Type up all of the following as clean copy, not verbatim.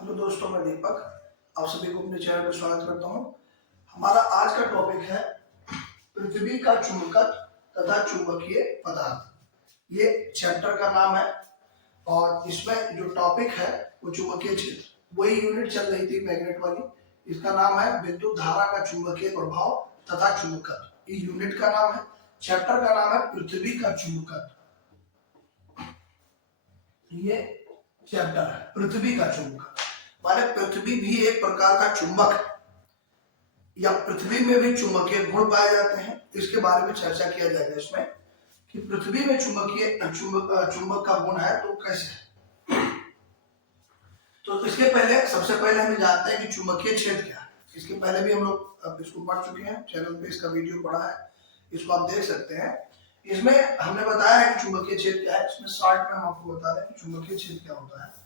Hello दोस्तों, मैं दीपक आप सभी को अपने चैनल पर स्वागत करता हूं। हमारा आज का टॉपिक है पृथ्वी का चुंबकत्व तथा चुंबकीय पदार्थ। ये चैप्टर का नाम है और इसमें जो टॉपिक है वो चुंबकीय क्षेत्र। वही यूनिट चल रही थी मैग्नेट वाली, इसका नाम है विद्युत धारा का चुंबकीय प्रभाव तथा चुंबकत्व। इस यूनिट का नाम है, चैप्टर का नाम है पृथ्वी का चुंबकत्व। ये चैप्टर है पृथ्वी का चुंबकत्व, माने पृथ्वी भी एक प्रकार का चुंबक है या पृथ्वी में भी चुंबकीय गुण पाए जाते हैं। इसके बारे में चर्चा किया जाएगा इसमें कि पृथ्वी में चुंबक का गुण है तो कैसे है। तो इसके पहले सबसे पहले हम जानते हैं कि चुंबकीय क्षेत्र क्या है। इसके पहले भी हम लोग इसको पढ़ चुके हैं, चैनल पे इसका वीडियो पड़ा है, इसको आप देख सकते हैं। इसमें हमने बताया है कि चुंबकीय क्षेत्र क्या है। इसमें शॉर्ट में हम आपको बता दें कि चुंबकीय क्षेत्र क्या होता है।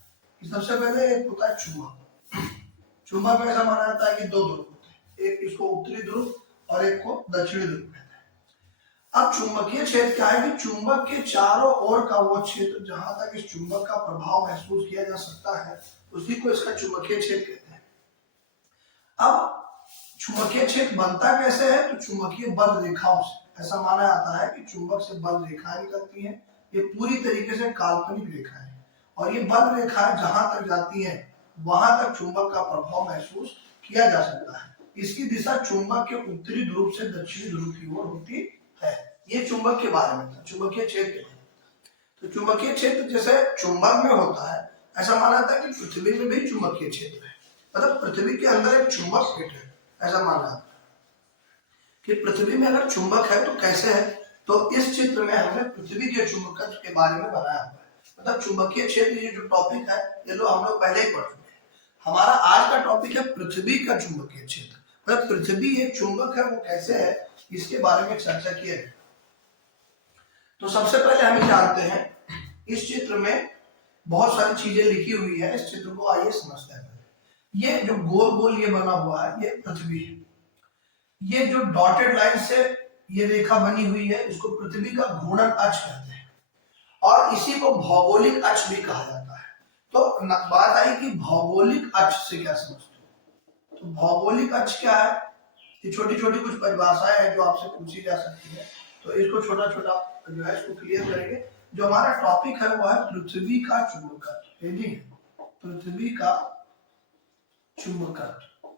सबसे पहले एक होता है चुंबक। चुंबक में ऐसा माना जाता है कि दो ध्रुव होते हैं, एक इसको उत्तरी ध्रुव और एक को दक्षिणी ध्रुव कहते हैं। अब चुंबकीय क्षेत्र क्या है कि चुंबक के चारों ओर का वो क्षेत्र जहां तक इस चुंबक का प्रभाव महसूस किया जा सकता है उसी को इसका चुंबकीय क्षेत्र कहते हैं। अब चुंबकीय क्षेत्र बनता कैसे है, तो चुंबकीय बल रेखाओं से। ऐसा माना जाता है कि चुंबक से बल रेखाएं निकलती हैं। ये पूरी तरीके से काल्पनिक रेखाएं हैं और ये बल रेखाएं जहां तक जाती हैं वहां तक चुंबक का प्रभाव महसूस किया जा सकता है। इसकी दिशा चुंबक के उत्तरी ध्रुव से दक्षिणी ध्रुव की ओर होती है। ये चुंबक के बारे में था, चुंबकीय क्षेत्र। तो चुंबकीय क्षेत्र जैसे चुंबक में होता है, ऐसा माना जाता है कि पृथ्वी में भी चुंबकीय क्षेत्र है। मतलब पृथ्वी के अंदर एक चुंबक फिट है, ऐसा माना जाता है कि पृथ्वी में अगर चुंबक है तो कैसे है। तो इस चित्र में हमने पृथ्वी के चुंबकत्व के बारे में बनाया हुआ है। मतलब चुंबकीय क्षेत्र ये जो टॉपिक है ये तो हम लोग पहले ही पढ़ चुके हैं। हमारा आज का टॉपिक है पृथ्वी का चुंबकीय क्षेत्र। मतलब पृथ्वी एक चुंबक है, वो कैसे है इसके बारे में चर्चा की है। तो सबसे पहले हम जानते हैं इस चित्र में बहुत सारी चीजें लिखी हुई है। इस चित्र को आइए समझते हैं। ये जो गोल गोल ये बना हुआ है ये पृथ्वी है। ये जो डॉटेड लाइन से ये रेखा बनी हुई है इसको पृथ्वी का घूर्णन अक्ष कहते हैं और इसी को भौगोलिक अक्ष भी कहा जाता है। तो बात आई कि भौगोलिक अक्ष से क्या समझते हो। तो भौगोलिक अक्ष क्या है, ये छोटी छोटी कुछ परिभाषाएं हैं जो आपसे पूछी जा सकती है। तो इसको छोटा छोटा जो है इसको क्लियर करेंगे। जो हमारा टॉपिक है वो है पृथ्वी का चुंबकत्व। पृथ्वी का चुंबकत्व,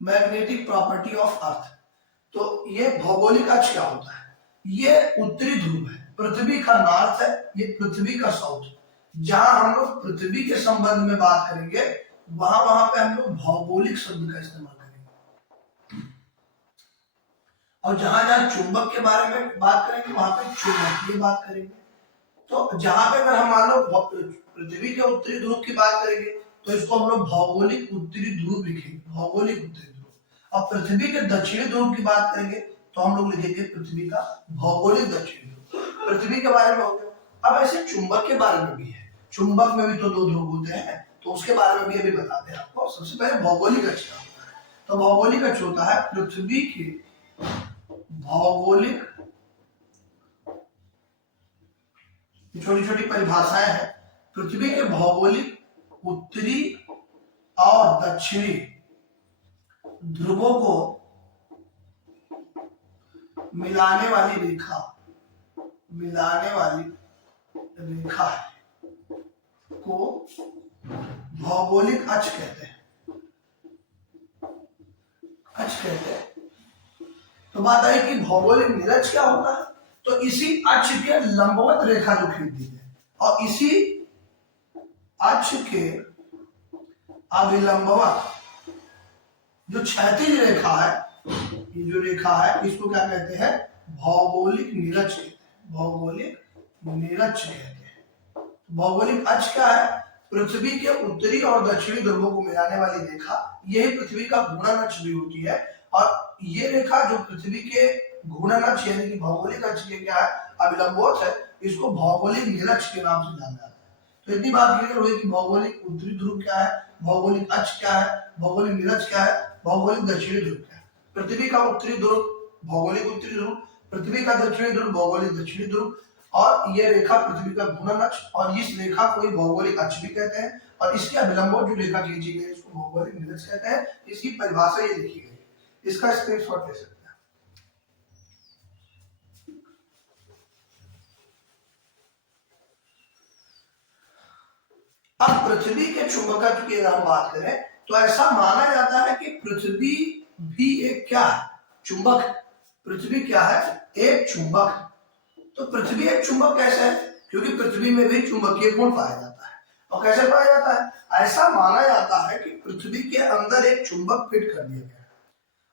मैग्नेटिक प्रॉपर्टी ऑफ अर्थ। तो ये भौगोलिक अक्ष क्या होता है, ये उत्तरी ध्रुव है, पृथ्वी का नॉर्थ है, ये पृथ्वी का साउथ। जहां हम लोग पृथ्वी के संबंध में बात करेंगे वहां पे हम लोग भौगोलिक शब्द का इस्तेमाल करेंगे और जहां जहां चुंबक के बारे में बात करेंगे वहां पे चुंबकीय बात करेंगे। तो जहां पे अगर हम मान लो पृथ्वी के उत्तरी ध्रुव की बात करेंगे तो इसको हम लोग भौगोलिक उत्तरी ध्रुव लिखेंगे, भौगोलिक उत्तरी ध्रुव। अब पृथ्वी के दक्षिणी ध्रुव की बात करेंगे तो हम लोग लिखेंगे पृथ्वी का भौगोलिक दक्षिणी ध्रुव। पृथ्वी के बारे में हो गया। अब ऐसे चुंबक के बारे में भी है, चुंबक में भी तो दो ध्रुव होते हैं, तो उसके बारे में भी अभी बताते हैं आपको। सबसे पहले भौगोलिक अक्ष क्या होता है। तो भौगोलिक अक्ष होता है पृथ्वी के भौगोलिक, छोटी छोटी परिभाषाएं हैं, पृथ्वी के भौगोलिक उत्तरी और दक्षिणी ध्रुवों को मिलाने वाली रेखा, है को भौगोलिक अक्ष कहते हैं, तो बात आई कि भौगोलिक निरक्ष क्या होता है। तो इसी अक्ष के लंबवत रेखा जो खींचती है और इसी अक्ष के अभिलंबवत जो क्षैतिज रेखा है, ये जो रेखा है इसको क्या कहते हैं, भौगोलिक निरक्ष कहते हैं। भौगोलिक निरक्ष कहते हैं। भौगोलिक अक्ष क्या है, पृथ्वी के उत्तरी और दक्षिणी ध्रुवों को मिलाने वाली रेखा, यही पृथ्वी का घूर्णन अक्ष भी होती है। और ये रेखा जो पृथ्वी के घूर्णन अक्ष यानी कि भौगोलिक अक्ष के क्या है, अभिलंबवत है, इसको भौगोलिक निरक्ष के नाम से जाना जाता है। तो इतनी बात क्लियर हुई कि भौगोलिक उत्तरी ध्रुव क्या है, भौगोलिक अक्ष क्या है, भौगोलिक निरक्ष क्या है, भौगोलिक दक्षिणी ध्रुव क्या है। पृथ्वी का उत्तरी ध्रुव भौगोलिक उत्तरी ध्रुव, पृथ्वी का दक्षिणी ध्रुव भौगोलिक दक्षिणी ध्रुव और ये रेखा पृथ्वी का घूर्णन अक्ष, और इस रेखा को भौगोलिक अक्ष भी कहते हैं, और इसके अभिलंबों जो रेखा खींची गई इसको भौगोलिक निरक्ष कहते हैं। इसकी परिभाषा ये लिखी गई, इसका स्क्रीनशॉट ले सकते हैं। अब पृथ्वी के चुंबकत्व की अगर हम बात करें तो ऐसा माना जाता है कि पृथ्वी भी एक क्या है, चुंबक। पृथ्वी क्या है, एक चुंबक। तो पृथ्वी एक चुंबक कैसे है, क्योंकि पृथ्वी में भी चुंबकीय गुण पाया जाता है। और कैसे पाया जाता है, ऐसा माना जाता है कि पृथ्वी के अंदर एक चुंबक फिट कर दिया गया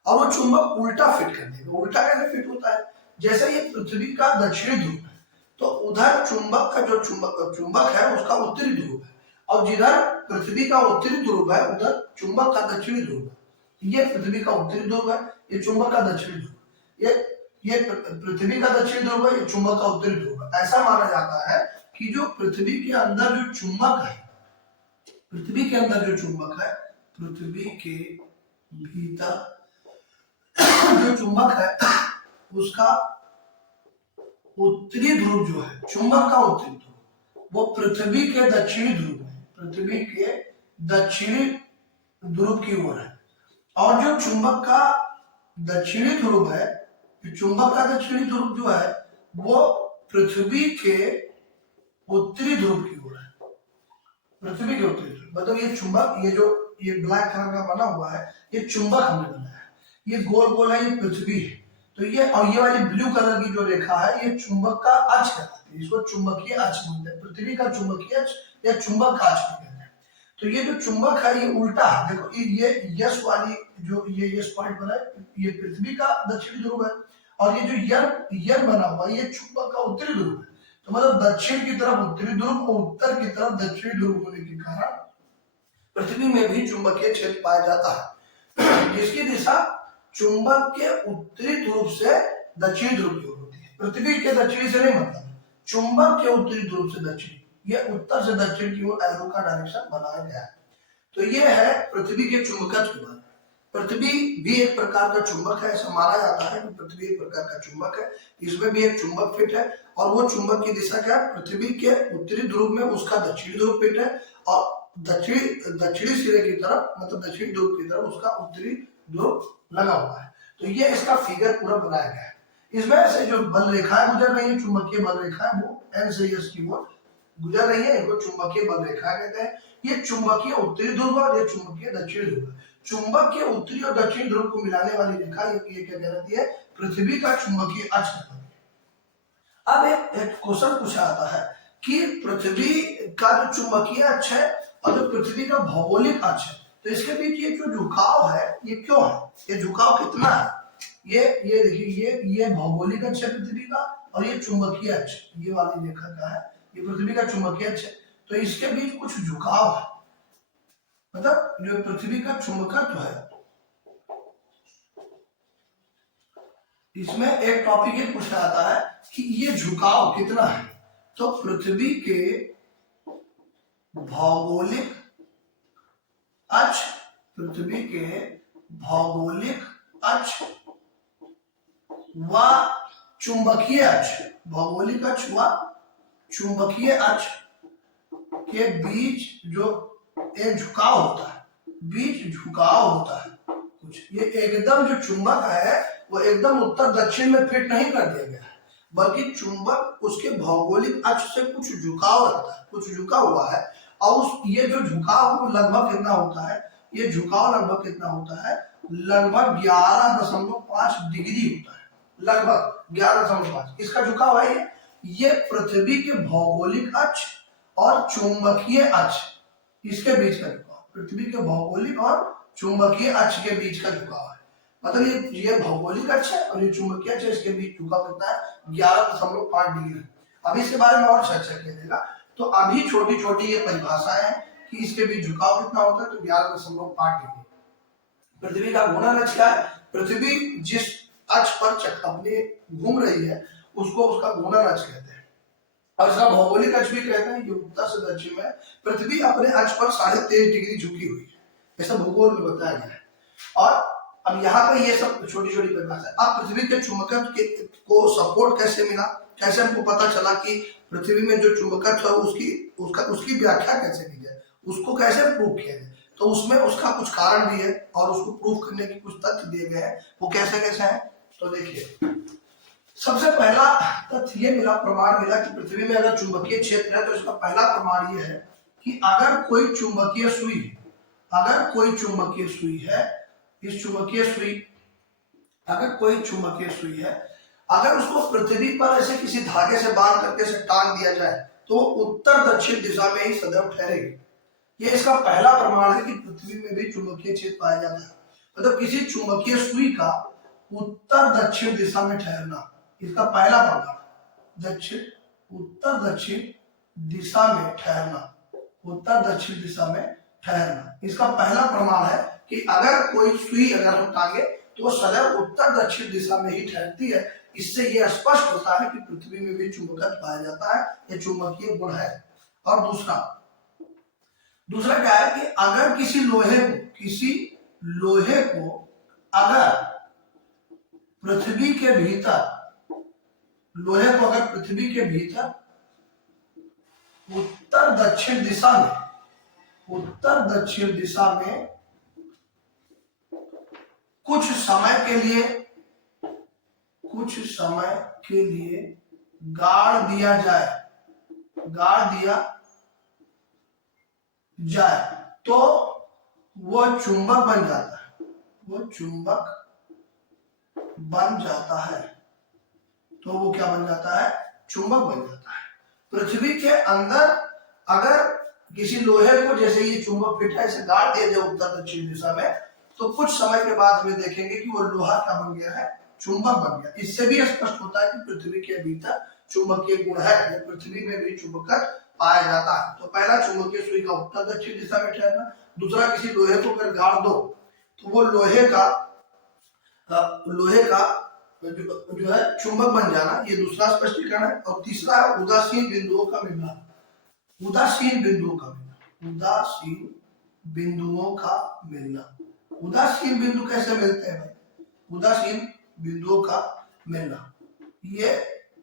और वो चुंबक उल्टा फिट कर दिया गया। उल्टा कैसे फिट होता है, जैसे ये पृथ्वी का दक्षिणी ध्रुव है तो उधर चुंबक का जो चुंबक है उसका उत्तरी ध्रुव है, और जिधर पृथ्वी का उत्तरी ध्रुव है उधर चुंबक का दक्षिणी ध्रुव है। ये पृथ्वी का उत्तरी ध्रुव है, ये चुंबक का दक्षिणी ध्रुव। ये पृथ्वी का दक्षिणी ध्रुव है, ये चुंबक का उत्तरी ध्रुव है। ऐसा माना जाता है कि जो पृथ्वी के अंदर जो चुंबक है, पृथ्वी के अंदर जो चुंबक है, पृथ्वी के भीतर जो चुंबक है उसका उत्तरी ध्रुव जो है, चुंबक का उत्तरी ध्रुव वो पृथ्वी के दक्षिणी ध्रुव है, पृथ्वी के दक्षिणी ध्रुव की ओर है। और जो चुंबक का दक्षिणी ध्रुव है, चुंबक का दक्षिणी ध्रुव जो है वो पृथ्वी के उत्तरी ध्रुव की ओर है, पृथ्वी के उत्तरी ध्रुव। मतलब ये चुंबक, ये ब्लैक कलर का बना हुआ है, ये चुंबक हमने बनाया है। ये गोल गोल है, ये पृथ्वी है। तो ये और ये वाली ब्लू कलर की जो रेखा है ये चुंबक का अक्ष कहलाती है, इसको चुंबकीय अक्ष बोलते हैं। पृथ्वी का चुंबकीय अक्ष या चुंबक का अक्ष कहते हैं। तो ये जो चुंबक है ये उल्टा है, देखो ये यस वाली जो ये यस पॉइंट बना है ये पृथ्वी का दक्षिणी ध्रुव है, और ये जो यर बना हुआ है ये चुंबक का उत्तरी ध्रुव है। तो मतलब दक्षिण की तरफ उत्तरी ध्रुव और उत्तर की तरफ दक्षिणी ध्रुव होने के कारण पृथ्वी में भी चुंबकीय क्षेत्र पाया जाता है, जिसकी दिशा चुंबक के उत्तरी ध्रुव से दक्षिणी ध्रुव की ओर होती है। पृथ्वी के दक्षिणी से नहीं, मतलब चुंबक के उत्तरी ध्रुव से दक्षिणी, ये उत्तर से दक्षिण की ओर एरो का डायरेक्शन बनाया गया है। तो ये है पृथ्वी के चुंबकत्व के बारे में। पृथ्वी भी एक प्रकार का चुंबक है, ऐसा माना जाता है कि पृथ्वी एक प्रकार का चुंबक है, इसमें भी एक चुंबक फिट है, और वो चुंबक की दिशा क्या है, पृथ्वी के उत्तरी ध्रुव में उसका दक्षिणी ध्रुव फिट है, और दक्षिणी सिरे की तरफ मतलब दक्षिणी ध्रुव की तरफ उसका उत्तरी ध्रुव लगा हुआ है। तो ये इसका फिगर पूरा बनाया गया है। इसमें से जो बल रेखाएं गुजर रही है, चुंबकीय बल रेखाएं, वो एन से एस की ओर गुजर रही है, इनको चुंबकीय बल रेखाएं कहते हैं। ये चुंबकीय उत्तरी ध्रुव और ये चुंबकीय दक्षिणी ध्रुव है। चुंबक के उत्तरी और दक्षिणी ध्रुव को मिलाने वाली रेखा ये क्या कहलाती है, पृथ्वी का चुंबकीय अक्ष कहलाती है। अब एक क्वेश्चन पूछा आता है कि पृथ्वी का जो चुंबकीय अक्ष है और जो पृथ्वी का भौगोलिक अक्ष है, तो इसके बीच ये जो झुकाव है ये क्यों है, ये झुकाव कितना है, ये देखिए ये भौगोलिक अक्ष है पृथ्वी का, और ये चुंबकीय अक्ष, ये वाली रेखा का है, ये पृथ्वी का चुंबकीय अक्ष है। तो इसके बीच कुछ झुकाव है, मतलब जो पृथ्वी का चुंबकत्व है, इसमें एक टॉपिक ये पूछा जाता है कि ये झुकाव कितना है। तो पृथ्वी के भौगोलिक अक्ष, पृथ्वी के भौगोलिक अक्ष व चुंबकीय अक्ष, भौगोलिक अक्ष व चुंबकीय अक्ष के बीच जो एक झुकाव होता है, बीच झुकाव होता है कुछ, ये एकदम जो चुंबक है वो एकदम उत्तर दक्षिण में फिट नहीं कर दिया गया है, बल्कि चुंबक उसके भौगोलिक अक्ष से कुछ झुकाव रखता है, कुछ झुका हुआ है। और ये जो झुकाव लगभग कितना होता है, ये झुकाव लगभग कितना होता है, लगभग 11.5 डिग्री होता है, लगभग 11.5 इसका झुकाव है। ये पृथ्वी के भौगोलिक अक्ष और चुंबकीय अक्ष इसके बीच का झुकाव, पृथ्वी के भौगोलिक और चुंबकीय अक्ष के बीच का झुकाव है। मतलब ये भौगोलिक अक्ष है और ये चुंबकीय अक्ष, इसके बीच झुकाव कितना है, 11.5 डिग्री। अब इसके बारे में और चर्चा किया जाएगा। तो अभी छोटी छोटी ये परिभाषाएं हैं कि इसके बीच झुकाव कितना होता है, तो 11.5 डिग्री। पृथ्वी का घूर्णन अक्ष क्या है, पृथ्वी जिस अक्ष पर अपने घूम रही है उसको उसका घूर्णन अक्ष कहते हैं, और इसका भौगोलिक अक्ष भी कहते हैं। ये उत्तर से दक्षिण में पृथ्वी अपने अक्ष पर 13.5 डिग्री झुकी हुई है, ऐसा भूगोल में बताया गया है। और अब यहाँ पे ये सब छोटी छोटी परिभाषा। अब पृथ्वी के चुंबकत्व को सपोर्ट कैसे मिला, कैसे हमको पता चला कि पृथ्वी में जो चुंबकत्व है उसकी व्याख्या कैसे की जाए, उसको कैसे प्रूव किया जाए। तो उसमें उसका कुछ कारण भी है और उसको प्रूव करने के कुछ तथ्य दिए गए हैं। वो कैसे कैसे हैं, तो देखिए सबसे पहला तथ्य ये मिला, प्रमाण मिला कि पृथ्वी में अगर चुंबकीय क्षेत्र है तो इसका पहला प्रमाण ये है कि अगर कोई चुंबकीय सुई है, अगर कोई चुंबकीय सुई है, इस चुंबकीय सुई, अगर कोई चुंबकीय सुई है, अगर उसको पृथ्वी पर ऐसे किसी धागे से बांध करके से टांग दिया जाए तो उत्तर दक्षिण दिशा में ही सदैव ठहरेगी। ये इसका पहला प्रमाण है कि पृथ्वी में भी चुंबकीय क्षेत्र पाया जाता है। मतलब किसी चुंबकीय सुई का उत्तर दक्षिण दिशा में ठहरना, इसका पहला प्रमाण। उत्तर दक्षिण दिशा में ठहरना, उत्तर दक्षिण दिशा में ठहरना, इसका पहला प्रमाण है कि अगर कोई सुई अगर हम टांगे तो सदैव उत्तर दक्षिण दिशा में ही ठहरती है। इससे यह स्पष्ट होता है कि पृथ्वी में भी चुंबकत्व पाया जाता है, यह चुंबकीय गुण है। और दूसरा क्या है कि अगर किसी लोहे को अगर पृथ्वी के भीतर, लोहे को अगर पृथ्वी के भीतर उत्तर दक्षिण दिशा में कुछ समय के लिए गाड़ दिया जाए तो वो चुंबक बन जाता है, वो चुंबक बन जाता है, तो वो क्या बन जाता है, चुंबक बन जाता है। पृथ्वी के अंदर अगर किसी लोहे को जैसे ये चुंबक फिट है इसे गाड़ दिया जाए उत्तर दक्षिण दिशा में, तो कुछ समय के बाद हमें देखेंगे कि वो लोहा क्या बन गया है, चुंबक बन गया। इससे भी स्पष्ट होता है कि पृथ्वी के भीतर चुंबकीय गुण है, पृथ्वी में भी चुंबकत्व पाया जाता है। तो पहला चुंबकीय सुई का उत्तर दक्षिण दिशा में ठहरना। दूसरा किसी लोहे को अगर गाड़ दो तो वो लोहे का जो है चुंबक बन जाना, ये दूसरा स्पष्टीकरण है। और तीसरा है उदासीन बिंदुओं का मिलना, उदासीन बिंदुओं का मिलना। उदासीन बिंदु कैसे मिलते हैं भाई, उदासीन बिंदुओं का मिलना, ये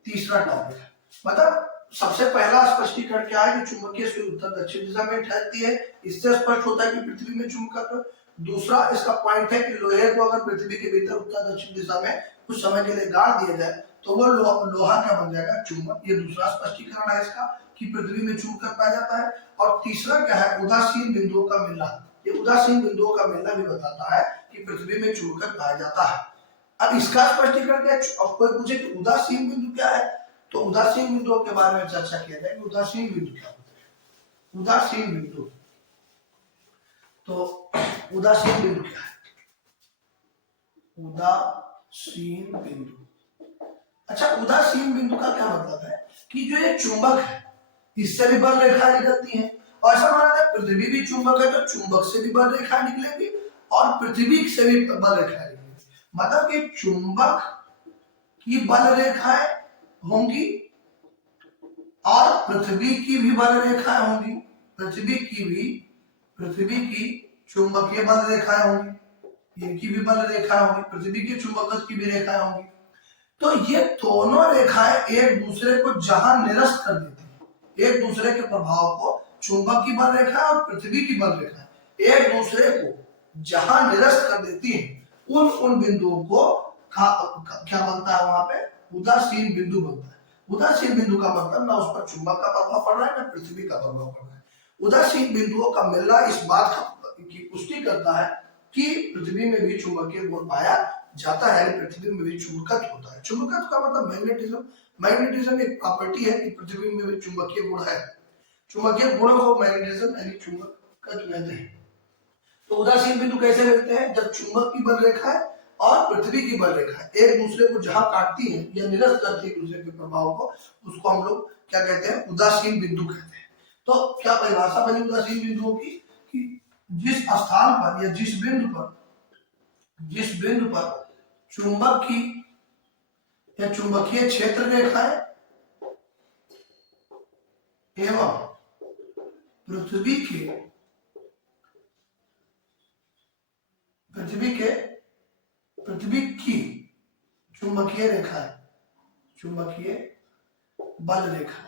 तीसरा टॉपिक है। मतलब सबसे पहला स्पष्टीकरण क्या है कि चुंबकीय सुई उत्तर दक्षिण दिशा में ठहरती है, इससे स्पष्ट होता है कि पृथ्वी में चुंबकत्व। दूसरा इसका पॉइंट है कि लोहे को अगर पृथ्वी के भीतर उत्तर दक्षिण दिशा में कुछ समय के लिए गाड़ दिया जाए तो वो लोहा क्या बन जाएगा, चुंबक। ये दूसरा स्पष्टीकरण है इसका कि पृथ्वी में चुंबकत्व पाया जाता है। और तीसरा क्या है, उदासीन बिंदुओं का मिलना। ये उदासीन बिंदुओं का मिलना भी बताता है कि पृथ्वी में चुंबकत्व पाया जाता है। अब इसका स्पष्टीकरण क्या है, अब कोई पूछे कि उदासीन बिंदु क्या है, तो उदासीन बिंदुओं के बारे में चर्चा किया जाए कि उदासीन बिंदु क्या होते हैं। उदासीन बिंदु, तो उदासीन बिंदु क्या है, उदासीन बिंदु। अच्छा, उदासीन बिंदु का क्या मतलब है कि जो ये चुंबक है इससे भी बल रेखाएं निकलती हैं, और ऐसा माना जाए पृथ्वी भी चुंबक है तो चुंबक से भी बल रेखाएं निकलेगी और पृथ्वी से भी बल रेखाएं निकलेगी। मतलब कि चुंबक की बल रेखाएं होंगी और पृथ्वी की भी बल रेखाएं होंगी, पृथ्वी की चुंबकीय बल रेखाएं होंगी, इनकी भी बल रेखाएं होंगी, पृथ्वी की चुंबकत्व की भी रेखाएं होंगी। तो ये दोनों रेखाएं एक दूसरे को जहां निरस्त कर देती है, एक दूसरे के प्रभाव को, चुंबक की बल रेखा और पृथ्वी की बल रेखा एक दूसरे को जहां निरस्त कर देती है, उन बिंदुओं को क्या बनता है, वहां पे उदासीन बिंदु बनता है। उदासीन बिंदु का मतलब ना उस पर चुंबक का प्रभाव पड़ रहा है ना पृथ्वी का प्रभाव पड़ रहा है। उदासीन बिंदुओं का मिलना इस बात की पुष्टि करता है कि पृथ्वी में भी चुंबकीय गुण पाया जाता है, पृथ्वी में भी चुंबकत्व होता है। चुंबकत्व का मतलब मैग्नेटिज्म। मैग्नेटिज्म एक प्रॉपर्टी है कि पृथ्वी में भी चुंबकीय गुण है। चुंबकीय गुण को मैग्नेटिज्म यानी चुंबकत्व कहते हैं। तो उदासीन बिंदु कैसे मिलते हैं, जब चुंबक की बल रेखा है और पृथ्वी की बल रेखा है एक दूसरे को जहां काटती है या निरस्त करती है दूसरे के प्रभाव को, उसको हम लोग क्या कहते हैं, उदासीन बिंदु कहते हैं। तो क्या परिभाषा बनी उदासीन बिंदुओं की कि जिस स्थान पर या जिस बिंदु पर चुंबक की या चुंबकीय क्षेत्र रेखाएं एवं पृथ्वी की चुंबकीय रेखाएं बल रेखा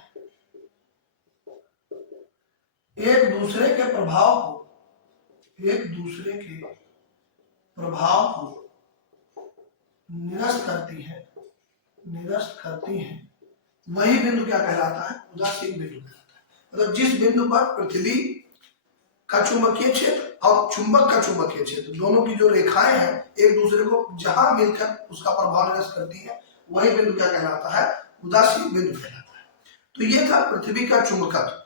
एक दूसरे के प्रभाव को निरस्त करती है, वही बिंदु क्या कहलाता है? उदासीन बिंदु कहलाता है। मतलब जिस बिंदु पर पृथ्वी का चुंबकीय क्षेत्र और चुंबक का चुंबकीय क्षेत्र दोनों की जो रेखाएं हैं एक दूसरे को जहां मिलकर उसका प्रभाव निरस्त करती है, वही बिंदु क्या कहलाता है? उदासीन बिंदु कहलाता है। तो ये था पृथ्वी का चुंबकत्व।